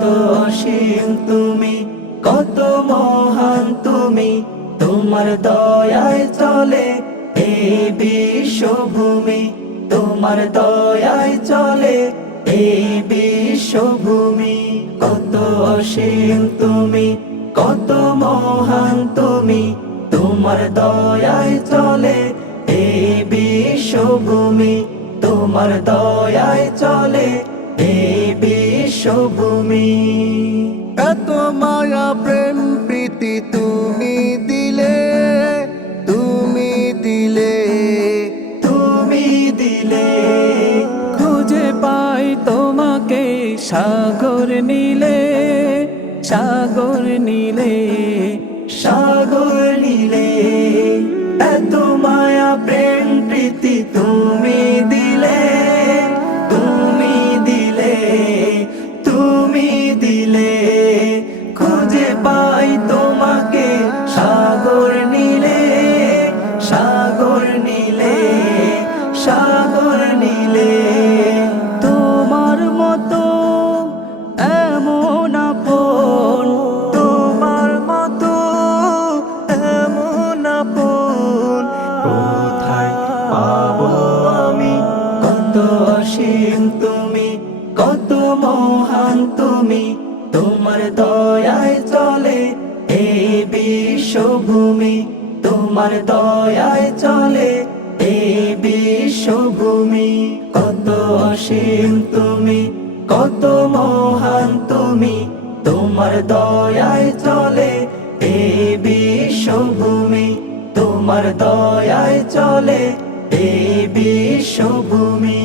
কত অসীম তুমি, কত মহান তুমি, তোমার দয়ায় চলে এই বিশ্বভূমি, তোমার দয়ায় চলে এই বিশ্বভূমি। কত অসীম তুমি, কত মহান তুমি, তোমার দয়ায় চলে এই বিশ্বভূমি, তোমার দয়ায় চলে এই বিশ্বভূমি। এত মায়া প্রেম প্রীতি তুমি দিলে, তুমি দিলে, তুমি দিলে, খুঁজে পাই তোমাকে সাগর নীলে, সাগর নীলে, সাগর নীলে। এত মায়া প্রেম প্রীতি তুমি দিলে, তুমি দিলে, তুমি দিলে, খুঁজে পাই তোমাকে সাগর নীলে, সাগর নীলে, সাগর নীলে। তোমার মতো এমন আপন, তোমার মতো এমন আপন কোথায় পাবো আমি। কত অসীম তুমি, কত মহান তুমি, তোমার দয়ায় চলে এই বিশ্বভূমি, তোমার দয়ায় চলে এই বিশ্বভূমি। কত অসীম তুমি, কত মহান তুমি, তোমার দয়ায় চলে এই বিশ্বভূমি, তোমার দয়ায় চলে এই বিশ্বভূমি।